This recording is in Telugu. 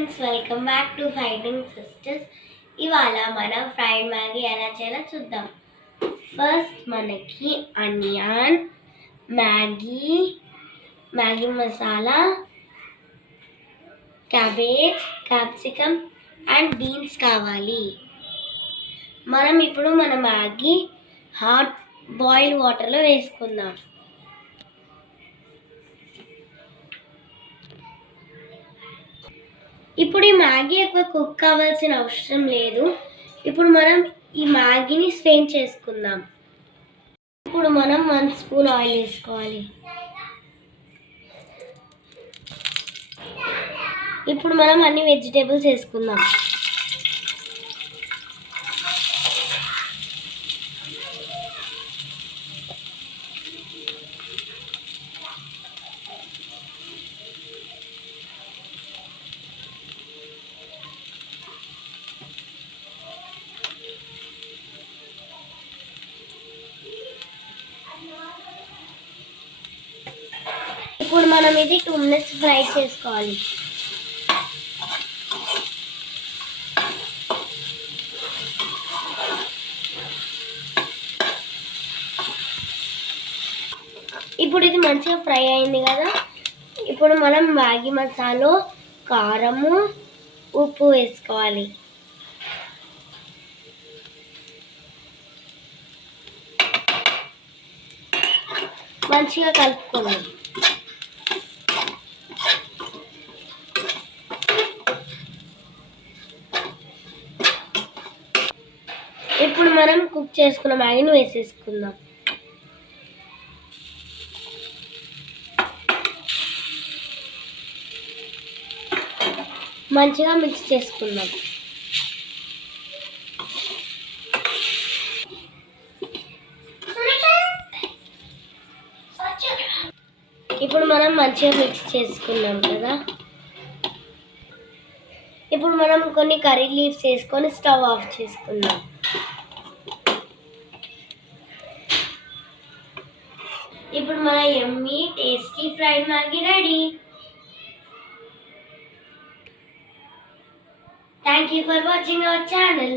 Friends, welcome back to fighting sisters. ఇవాళ మనం ఫ్రైడ్ మ్యాగీ ఎలా చేయాలో చూద్దాం. ఫస్ట్ మనకి onion, Maggi masala, cabbage, capsicum and beans కావాలి. మనం ఇప్పుడు మన మ్యాగీ హాట్ బాయిల్ వాటర్లో వేసుకుందాం. ఇప్పుడు ఈ మ్యాగీ ఎక్కువ కుక్ కావాల్సిన అవసరం లేదు. ఇప్పుడు మనం ఈ మ్యాగీని స్ట్రెయిన్ చేసుకుందాం. ఇప్పుడు మనం 1 స్పూన్ ఆయిల్ వేసుకోవాలి. ఇప్పుడు మనం అన్ని వెజిటేబుల్స్ వేసుకుందాం. ఇప్పుడు మనం ఇది 2 మినిట్స్ ఫ్రై చేసుకోవాలి. ఇప్పుడు ఇది మంచిగా ఫ్రై అయింది కదా. ఇప్పుడు మనం మ్యాగీ మసాలా, కారము, ఉప్పు వేసుకోవాలి. మంచిగా కలుపుకోవాలి. ఇప్పుడు మనం కుక్ చేసుకున్న మ్యాగీని వేసేసుకుందాం. మంచిగా మిక్స్ చేసుకుందాం. ఇప్పుడు మనం మంచిగా మిక్స్ చేసుకున్నాం కదా. ఇప్పుడు మనం కొన్ని కర్రీ లీవ్స్ వేసుకొని స్టవ్ ఆఫ్ చేసుకుందాం. ఇప్పుడు మన yummy tasty fried Maggi ready. Thank you for watching our channel.